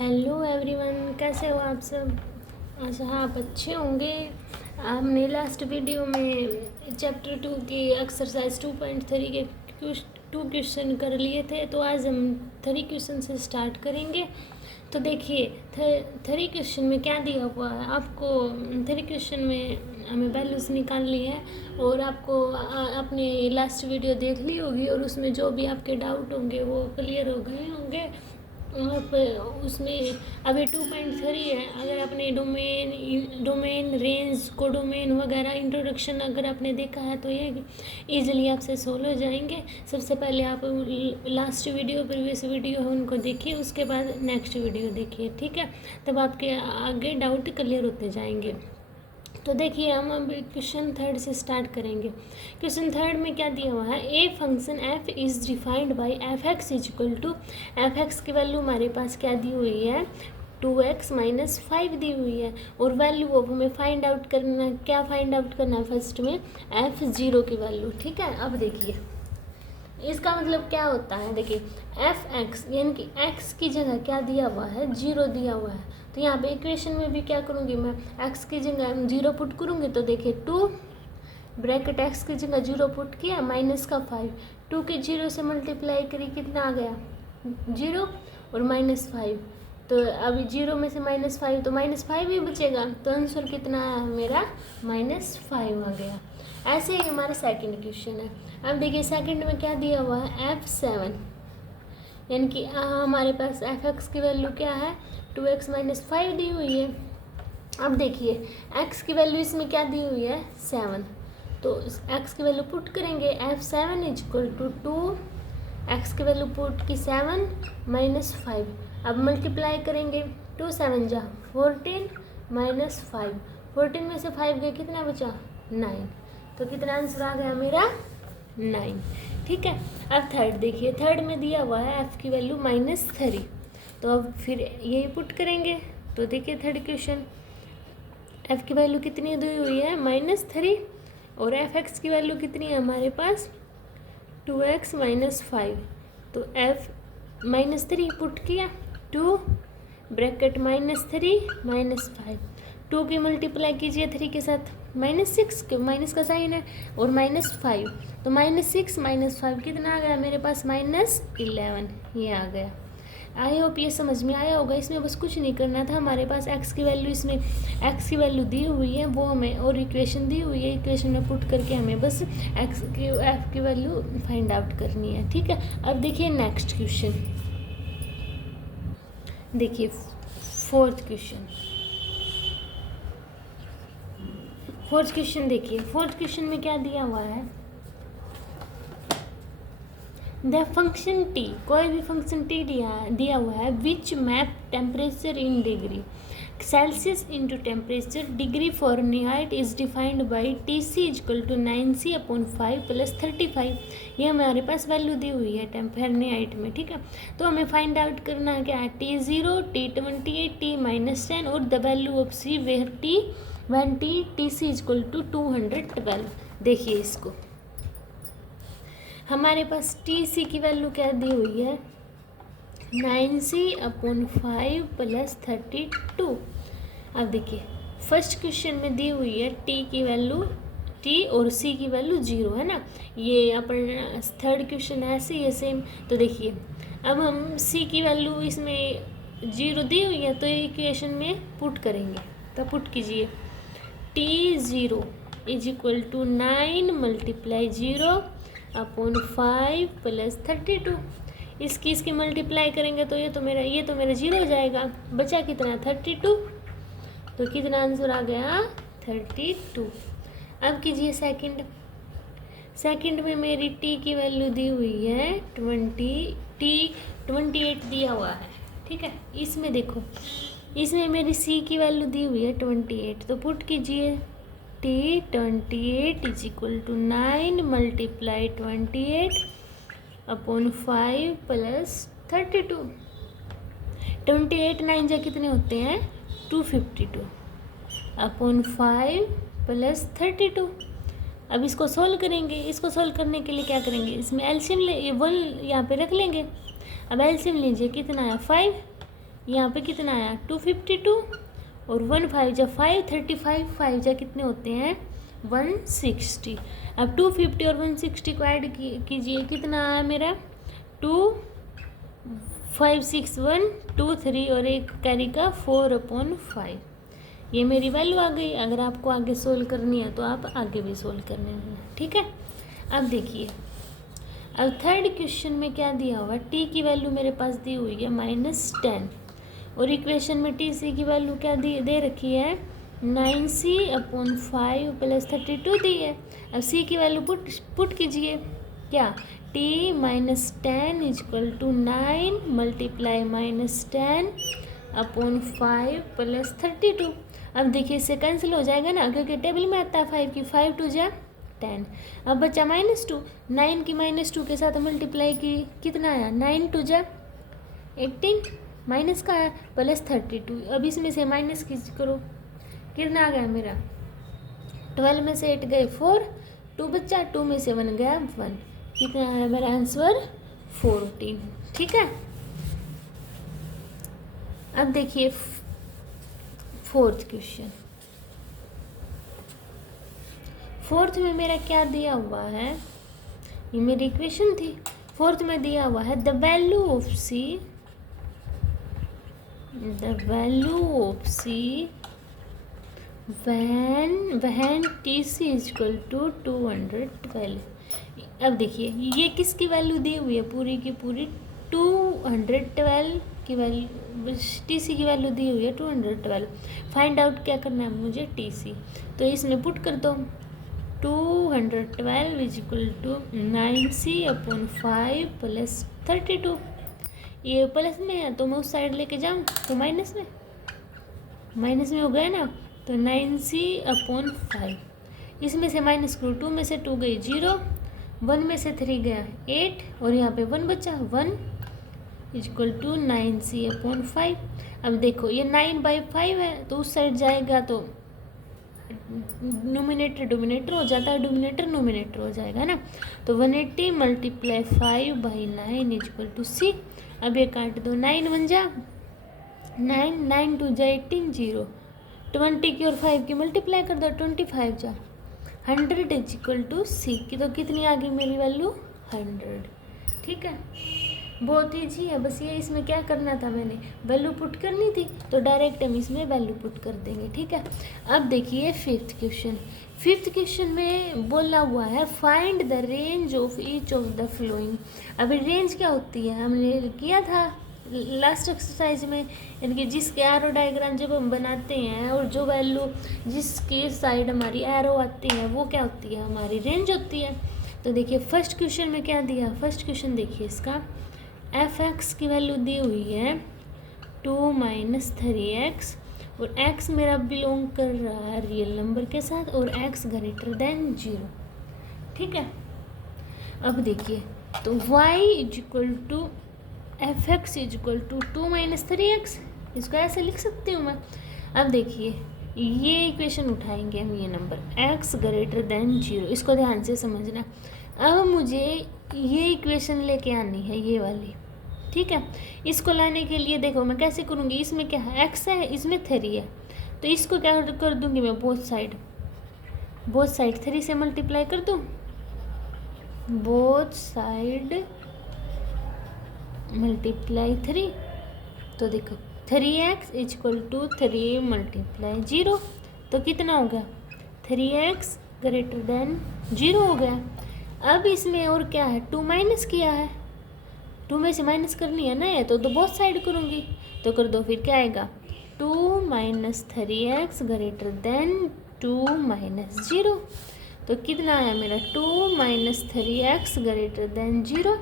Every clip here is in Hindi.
हेलो एवरीवन, कैसे हो आप सब। आशा आप अच्छे होंगे। हमने लास्ट वीडियो में चैप्टर 2 की एक्सरसाइज 2.3 के 2 क्वेश्चन कर लिए थे, तो आज हम 3 क्वेश्चन से स्टार्ट करेंगे। तो देखिए 3 क्वेश्चन में क्या दिया हुआ है आपको। 3 क्वेश्चन में हमें वैल्यूज़ निकालनी है और आपको अपने लास्ट वीडियो देख ली होगी और उसमें जो भी आपके डाउट होंगे वो क्लियर हो गए होंगे। आप उसमें अभी 2.3 है। अगर आपने डोमेन रेंज कोडोमेन वगैरह इंट्रोडक्शन अगर आपने देखा है तो ये इजीली आपसे सोल्व हो जाएंगे। सबसे पहले आप लास्ट वीडियो प्रीवियस वीडियो है उनको देखिए, उसके बाद नेक्स्ट वीडियो देखिए, ठीक है। तब आपके आगे डाउट क्लियर होते जाएंगे। तो देखिए हम अब क्वेश्चन 3 से स्टार्ट करेंगे। क्वेश्चन 3 में क्या दिया हुआ है, a function f is defined by f x is equal to, f x की वैल्यू हमारे पास क्या दी हुई है 2x - 5 दी हुई है। और वैल्यू ऑफ हमें फाइंड आउट करना, क्या फाइंड आउट करना है फर्स्ट में f0 की वैल्यू, ठीक है। अब देखिए इसका मतलब क्या होता है, देखिए एफ एक्स यानी कि एक्स की जगह क्या दिया हुआ है 0 दिया हुआ है। तो यहाँ पे इक्वेशन में भी क्या करूँगी मैं, एक्स की जगह 0 पुट करूँगी तो देखिए 2 ब्रैकेट एक्स की जगह 0 पुट किया -5, 2 के 0 से मल्टीप्लाई करी कितना आ गया 0 और -5। तो अभी 0 में से -5 तो -5 ही बचेगा, तो आंसर कितना आया मेरा -5 आ गया। ऐसे ही हमारा सेकंड क्वेश्चन है। अब देखिए सेकंड में क्या दिया हुआ है f7 यानी कि हमारे पास एफ एक्स की वैल्यू क्या है 2x - 5 दी हुई है। अब देखिए x की वैल्यू इसमें क्या दी हुई है 7, तो x की वैल्यू पुट करेंगे f7 is equal to 2, x की वैल्यू पुट की 7 - 5। अब मल्टीप्लाई करेंगे 2 7 जा 14 -5, 14 में से 5 गए कितना बचा 9, तो कितना आंसर आ गया मेरा 9, ठीक है। अब थर्ड देखिए, थर्ड में दिया हुआ है f की वैल्यू -3, तो अब फिर यही पुट करेंगे। तो देखिए थर्ड क्वेश्चन f की वैल्यू कितनी दी हुई है -3 और एफ एक्स की वैल्यू कितनी है हमारे पास 2x - 5, तो f -3 पुट किया 2 ब्रैकेट -3 -5, 2 की मल्टीप्लाई कीजिए 3 के साथ -6 के माइनस का साइन है और -5, तो -6 -5 कितना आ गया मेरे पास -11, ये आ गया। आई होप ये समझ में आया होगा। इसमें बस कुछ नहीं करना था, हमारे पास x की वैल्यू, इसमें x की वैल्यू दी हुई है वो हमें, और इक्वेशन दी हुई है, इक्वेशन में पुट करके हमें बस x की वैल्यू फाइंड आउट करनी है, ठीक है। अब देखिए नेक्स्ट क्वेश्चन, देखिए फोर्थ क्वेश्चन देखिए फोर्थ क्वेश्चन में क्या दिया हुआ है, द फंक्शन t, कोई भी फंक्शन t दिया हुआ है which map temperature in degree Celsius into temperature degree Fahrenheit is defined by Tc equal to 9c/5 + 35। ये हमारे पास वैल्यू दी हुई है फॉरेनहाइट में, ठीक है। तो हमें फाइंड आउट करना है क्या है T0 T28 T-10 और the value of c where Tc equal to 212। देखिए इसको, हमारे पास Tc की वैल्यू क्या दी हुई है 9c/5 + 32। अब देखिए फर्स्ट क्वेश्चन में दी हुई है t की वैल्यू, t और c की वैल्यू 0 है ना। ये अपन थर्ड क्वेश्चन है ऐसे ही सेम। तो देखिए अब हम c की वैल्यू इसमें 0 दी हुई है तो इक्वेशन में पुट करेंगे, तो पुट कीजिए T0 इज इक्वल टू 9 × 0/5 + 32। इसकी मल्टीप्लाई करेंगे तो ये तो मेरा 0 हो जाएगा, बचा कितना 32, तो कितना आंसर आ गया 32। अब कीजिए सेकंड में मेरी t की वैल्यू दी हुई है 28 दिया हुआ है, ठीक है। इसमें देखो, इसमें मेरी c की वैल्यू दी हुई है 28, तो पुट कीजिए T28 इज इक्वल टू 9 × 28/5 + 32। 28 9 जा कितने होते हैं 252/5 + 32। अब इसको सोल्व करेंगे। इसको सोल्व करने के लिए क्या करेंगे, इसमें एलसीएम ले, 1 यहाँ पे रख लेंगे। अब एलसीएम लीजिए, कितना है 5, यहाँ पे कितना आया 252 और 1 5 जा 5 35 5 जा कितने होते हैं 160। अब 250 और 160 को ऐड कीजिए कितना आया मेरा 2 5 6 1 2 3 और एक कैरी का 4/5। ये मेरी वैल्यू आ गई। अगर आपको आगे सोल्व करनी है तो आप आगे भी सोल्व करने हैं, ठीक है। अब देखिए, अब थर्ड क्वेश्चन में क्या दिया हुआ, टी की वैल्यू मेरे पास दी हुई है -10 और इक्वेशन में टी सी की वैल्यू क्या दे रखी है 9c/5 + 32 दी है। अब सी की वैल्यू पुट कीजिए, क्या t - 10 = 9 × -10/5 + 32। अब देखिए इससे कैंसिल हो जाएगा ना, क्योंकि टेबल में आता है 5 की 5 2 जा 10। अब बचा -2, 9 की -2 के साथ मल्टीप्लाई की कितना आया 9 2 जा 18 माइनस का है +32। अब इसमें से माइनस करो कितना आ गया मेरा 12 में से 8 गए 4, 2 बच्चा 2 में से 1 गया 1, कितना आया मेरा आंसर 14, ठीक है। अब देखिए फोर्थ क्वेश्चन। फोर्थ में मेरा क्या दिया हुआ है, ये मेरी इक्वेशन थी। फोर्थ में दिया हुआ है the value of c when TC = 212। अब देखिए ये किसकी वैल्यू दी हुई है, पूरी की पूरी 212 की वैल्यू, TC की वैल्यू दी हुई है 212। फाइंड आउट क्या करना है मुझे TC, तो इसमें पुट कर दो 212 = 9c/5 + 32। ये प्लस में है तो मैं उस साइड लेके जाऊँ तो माइनस में हो गया ना, तो 9c/5। इसमें से माइनस करो, 2 में से 2 गई 0, 1 में से 3 गया 8 और यहाँ पे 1 बचा 1 = 9c/5। अब देखो ये 9/5 है तो उस साइड जाएगा तो नोमिनेटर डोमिनेटर हो जाता है, डोमिनेटर नोमिनेटर हो जाएगा ना, तो 180 × 5/9 = c। अब ये काट दो, 9 1 जा 9, 9 2 जा 18 0, 20 की और 5 की मल्टीप्लाई कर दो 25 जा 100 = c की, तो कितनी आ गई मेरी वैल्यू 100, ठीक है। बहुत ईजी है, बस ये इसमें क्या करना था, मैंने वैल्यू पुट करनी थी तो डायरेक्ट हम इसमें वैल्यू पुट कर देंगे, ठीक है। अब देखिए फिफ्थ क्वेश्चन में बोला हुआ है find the range of each of the flowing. अभी रेंज क्या होती है हमने किया था लास्ट एक्सरसाइज में, यानी कि जिसके एरो डायग्राम जब हम बनाते हैं और जो वैल्यू जिसके साइड हमारी एरो आती है वो क्या होती है, हमारी रेंज होती है। तो देखिए फर्स्ट क्वेश्चन में क्या दिया, फर्स्ट क्वेश्चन देखिए इसका, f(x) की वैल्यू दी हुई है 2 - 3x और x मेरा बिलोंग कर रहा है रियल नंबर के साथ और x > 0, ठीक है। अब देखिए तो y = f(x) = 2 - 3x, इसको ऐसे लिख सकती हूँ मैं। अब देखिए ये इक्वेशन उठाएंगे हम, ये नंबर x > 0, इसको ध्यान से समझना। अब मुझे ये इक्वेशन लेके आनी है ये वाली, ठीक है। इसको लाने के लिए देखो मैं कैसे करूँगी, इसमें क्या है x है, इसमें 3 है, तो इसको क्या कर दूँगी मैं, बोथ साइड 3 से मल्टीप्लाई कर दूँ, बोथ साइड मल्टीप्लाई 3, तो देखो 3x = 3 × 0, तो कितना हो गया 3x > 0 हो गया। अब इसमें और क्या है, 2 माइनस किया है, 2 में से माइनस करनी है ना ये, तो बहुत साइड करूँगी, तो कर दो, फिर क्या आएगा 2 - 3x > 2 - 0, तो कितना आया मेरा 2 - 3x > 0,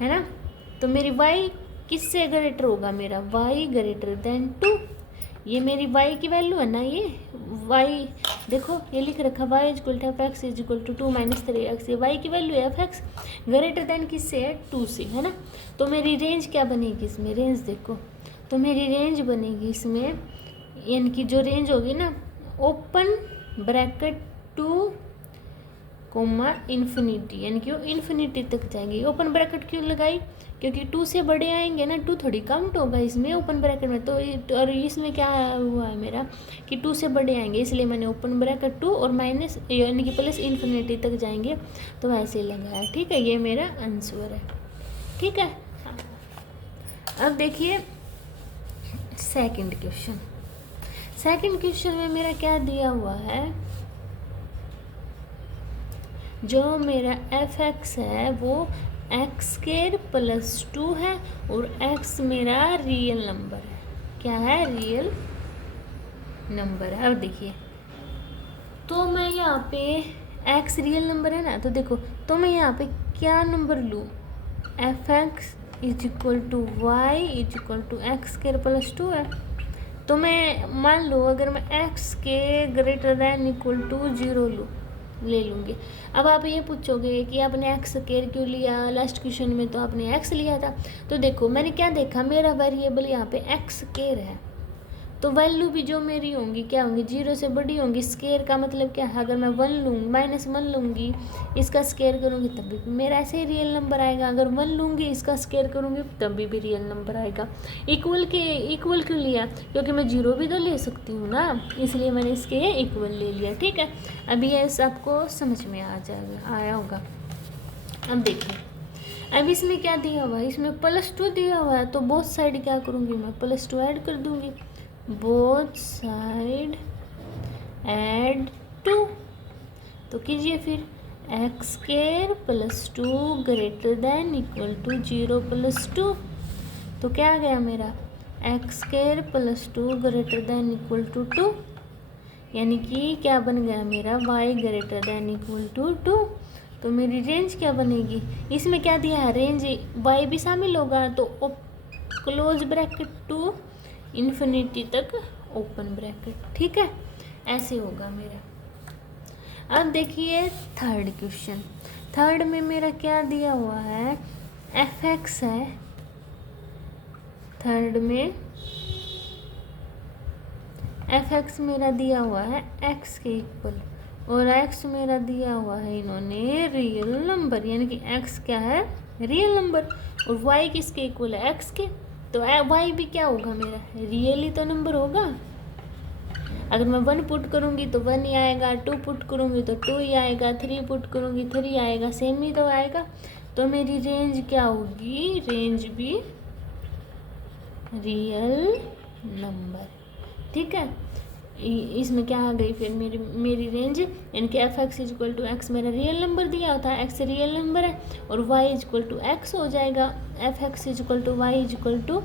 है ना। तो मेरी y किससे ग्रेटर होगा, मेरा y > 2, ये मेरी y की वैल्यू है ना, ये y देखो ये लिख रखा y = f(x) = 2 - 3x, ये y की वैल्यू है f(x) ग्रेटर देन किससे है 2 से, है ना। तो मेरी रेंज क्या बनेगी इसमें, रेंज देखो, तो मेरी रेंज बनेगी इसमें, यानी कि जो रेंज होगी ना, ओपन ब्रैकेट 2 कोमा इन्फिनिटी, यानी कि वो इन्फिनिटी तक जाएंगे। ओपन ब्रैकेट क्यों लगाई? क्योंकि 2 से बड़े आएंगे ना, 2 थोड़ी काउंट होगा इसमें ओपन ब्रैकेट में। तो और इसमें क्या हुआ है मेरा कि 2 से बड़े आएंगे, इसलिए मैंने ओपन ब्रैकेट 2 और माइनस यानी कि प्लस इन्फिनिटी तक जाएंगे, तो वैसे ही लगाया। ठीक है, ये मेरा आंसर है। ठीक है, अब देखिए सेकंड क्वेश्चन। सेकंड क्वेश्चन में मेरा क्या दिया हुआ है, जो मेरा एफ एक्स है वो एक्स स्क्वायर प्लस 2 है और एक्स मेरा रियल नंबर है। क्या है? रियल नंबर है। अब देखिए, तो मैं यहाँ पे एक्स रियल नंबर है ना, तो देखो तो मैं यहाँ पे क्या नंबर लूँ, f x is equal to y is equal to x square plus 2 है। तो मैं मान लो अगर मैं एक्स के ग्रेटर दैन इक्वल टू 0 ले लूँगी। अब आप ये पूछोगे कि आपने एक्स स्क्वायर क्यों लिया, लास्ट क्वेश्चन में तो आपने एक्स लिया था। तो देखो मैंने क्या देखा, मेरा वेरिएबल यहाँ पे एक्स स्क्वायर है, तो वैल्यू भी जो मेरी होंगी क्या होंगी, 0 से बड़ी होंगी। स्क्वायर का मतलब क्या है, अगर मैं 1 लूँगी -1 लूँगी, इसका स्क्वायर करूँगी तभी भी मेरा ऐसे ही रियल नंबर आएगा। अगर 1 लूँगी इसका स्क्वायर करूँगी तभी भी रियल नंबर आएगा। इक्वल क्यों लिया, क्योंकि मैं 0 भी तो ले सकती हूँ ना, इसलिए मैंने इसके इक्वल ले लिया। ठीक है, अभी ये आपको समझ में आया होगा। अब देखिए, अब इसमें क्या दिया हुआ है, इसमें +2 दिया हुआ है, तो बोथ साइड क्या करूँगी मैं, +2 ऐड कर दूँगी। बोथ साइड ऐड 2, तो कीजिए फिर x square plus 2 greater than equal to 0 plus 2, तो क्या आ गया मेरा x square plus 2 greater than equal to 2, यानी कि क्या बन गया मेरा y greater than equal to 2। तो मेरी रेंज क्या बनेगी, इसमें क्या दिया है, रेंज वाई भी शामिल होगा, तो क्लोज ब्रैकेट टू इन्फिनिटी तक ओपन ब्रैकेट। ठीक है, ऐसे होगा मेरा। अब देखिए थर्ड क्वेश्चन। थर्ड में मेरा क्या दिया हुआ है, एफ एक्स है, थर्ड में एफ एक्स मेरा दिया हुआ है एक्स के इक्वल, और एक्स मेरा दिया हुआ है इन्होंने रियल नंबर, यानी कि एक्स क्या है, रियल नंबर, और वाई किसके इक्वल है, एक्स के। तो वाई भी क्या होगा मेरा, रियल ही तो नंबर होगा। अगर मैं 1 पुट करूँगी तो 1 ही आएगा, 2 पुट करूँगी तो 2 ही आएगा, 3 पुट करूँगी 3 आएगा, सेम ही तो आएगा। तो मेरी रेंज क्या होगी, रेंज भी रियल नंबर। ठीक है, इसमें क्या आ गई फिर मेरी रेंज, यानी कि f x is equal to x मेरा रियल नंबर दिया होता है, एक्स रियल नंबर है, और y is equal to x हो जाएगा, f x is equal to y is equal to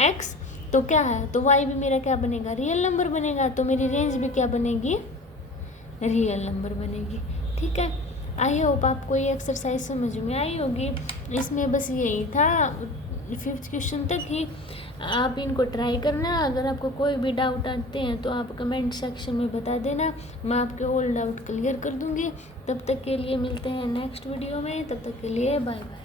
x. तो क्या है, तो वाई भी मेरा क्या बनेगा, रियल नंबर बनेगा, तो मेरी रेंज भी क्या बनेगी, रियल नंबर बनेगी। ठीक है, आई होप आपको ये एक्सरसाइज समझ में आई होगी। इसमें बस यही था, 5th क्वेश्चन तक ही। आप इनको ट्राई करना, अगर आपको कोई भी डाउट आते हैं तो आप कमेंट सेक्शन में बता देना, मैं आपके ऑल डाउट क्लियर कर दूंगी। तब तक के लिए मिलते हैं नेक्स्ट वीडियो में, तब तक के लिए बाय बाय।